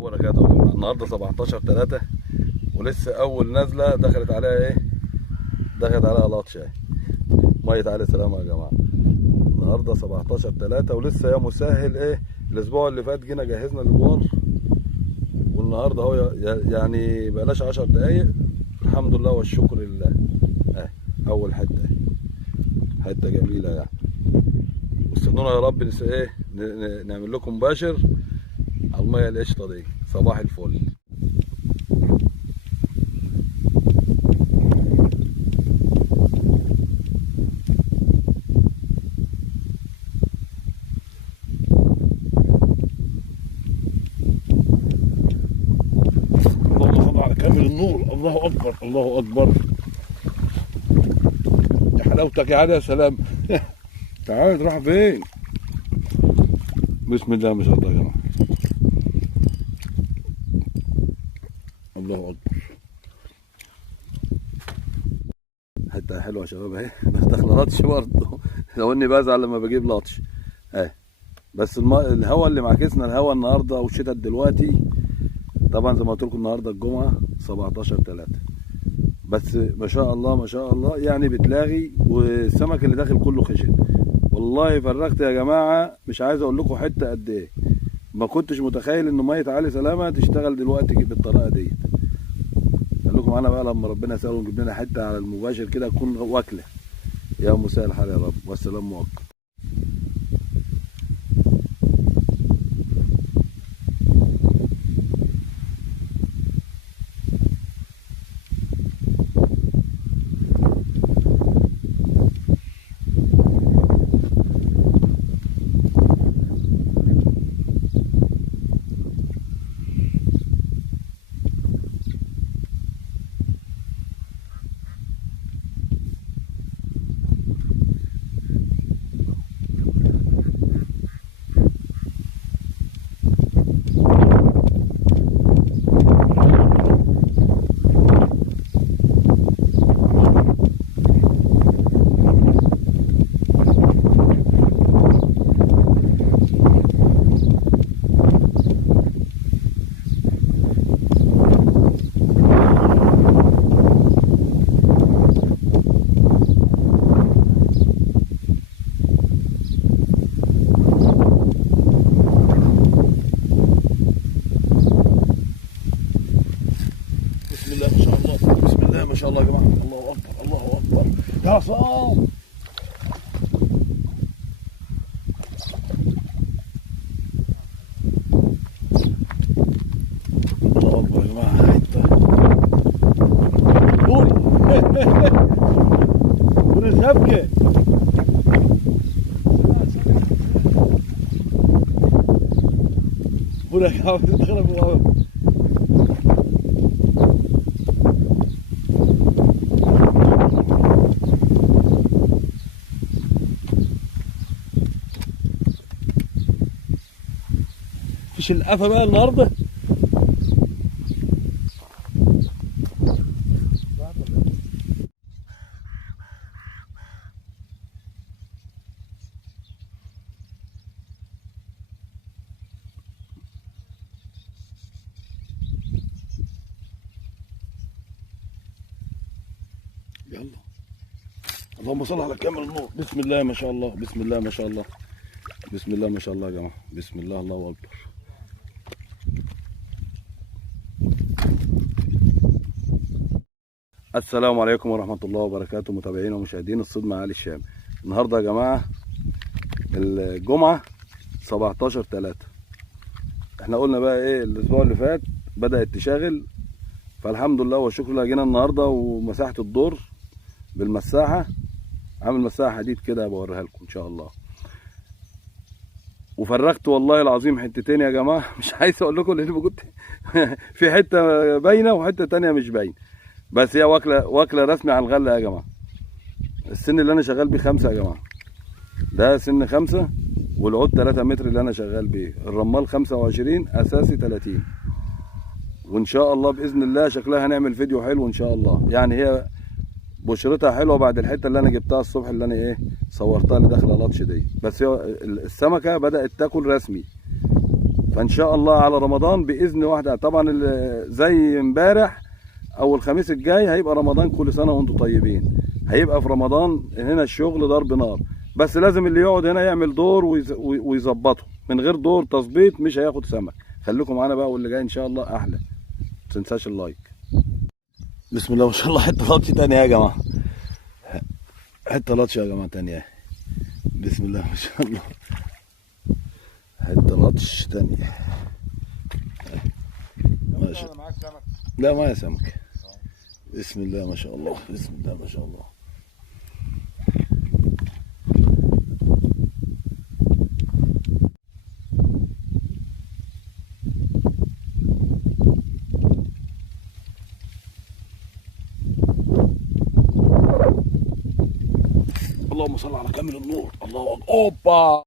هو كده النهارده 17/3 ولسه اول نازله دخلت عليها ايه؟ دخلت عليها لطشه اهي. ميه علي سلامه يا جماعه. النهارده 17/3 ولسه يا مسهل ايه؟ الاسبوع اللي فات جينا جهزنا البوار، والنهارده اهو يعني بقلاش 10 دقايق. الحمد لله والشكر لله. اهي اول حته اهي، حته جميله يعني. واستنونا يا رب ايه نعمل لكم مباشر على الميه القشطه دي. صباح الفل. اللهم صل على كامل النور. الله اكبر الله اكبر. يا حلاوتك يا علي يا سلام. تعال تروح فين؟ بسم الله ما شاء الله يا جماعه. الله اكبر. حته حلوه يا شباب اهي، بس داخله لطش برضه. لو اني بزعل لما بجيب لطش اهي. بس الهواء اللي معاكسنا الهواء النهارده والشتاء دلوقتي. طبعا زي ما قلت لكم النهارده الجمعه 17/3، بس ما شاء الله ما شاء الله يعني بتلاغي، والسمك اللي داخل كله خشن. والله فرغت يا جماعه، مش عايز اقول لكم حته قد ايه. ما كنتش متخيل ان ميه علي سلامه تشتغل دلوقتي بالطريقه ديت. خليكم معانا بقى لما ربنا يسهل ونجيب لنا حته على المباشر كده تكون واكله. يا مساء الحال يا رب والسلام مؤقت. بسم الله ما شاء الله. بسم الله ما شاء الله يا جماعه. الله اكبر الله اكبر يا عصام. الله اكبر يا جماعه. حته دوري. دوري سابكه. بقول لك عاوز تدخل ابو مفيش القفا بقى النهارده. يلا اللهم صل على كامل النور. بسم الله ما شاء الله. بسم الله ما شاء الله. بسم الله ما شاء الله يا جماعه. بسم الله الله اكبر. السلام عليكم ورحمه الله وبركاته متابعينا ومشاهدين الصيد مع علي الشام. النهارده يا جماعه الجمعه 17/3. احنا قلنا بقى ايه الاسبوع اللي فات بدات تشاغل، فالحمد لله والشكر لله جينا النهارده ومساحه الدور بالمساحه. عامل مساحه حديد كده بوريها لكم ان شاء الله. وفرغت والله العظيم حتتين يا جماعه. مش عايز اقول لكم لان كنت في حته باينه وحته تانيه مش باينه، بس هي واكله رسمي على الغله يا جماعه. السن اللي انا شغال بيه 5 يا جماعه. ده سن 5 والعود 3 متر اللي انا شغال بيه. الرمال 25 اساسي 30. وان شاء الله باذن الله شكلها هنعمل فيديو حلو ان شاء الله. يعني هي بشرتها حلوه بعد الحته اللي انا جبتها الصبح اللي انا صورتها اللي داخله لطش دي. بس هي السمكه بدات تاكل رسمي، فان شاء الله على رمضان باذن واحده. طبعا زي امبارح او الخميس الجاي هيبقى رمضان، كل سنه وانتم طيبين. هيبقى في رمضان هنا الشغل ضرب نار، بس لازم اللي يقعد هنا يعمل دور ويظبطه. من غير دور تظبيط مش هياخد سمك. خليكم معانا بقى، واللي جاي ان شاء الله احلى. ما تنساش اللايك. بسم الله ما شاء الله. حته لطش تانية يا جماعه، حته لطش يا جماعه تانية. بسم الله ما شاء الله، حته لطش تانية. ماشي. لا معايا سمك. بسم الله ما شاء الله، بسم الله ما شاء الله. اللهم صل على كامل النور. الله اكبر. اوبا.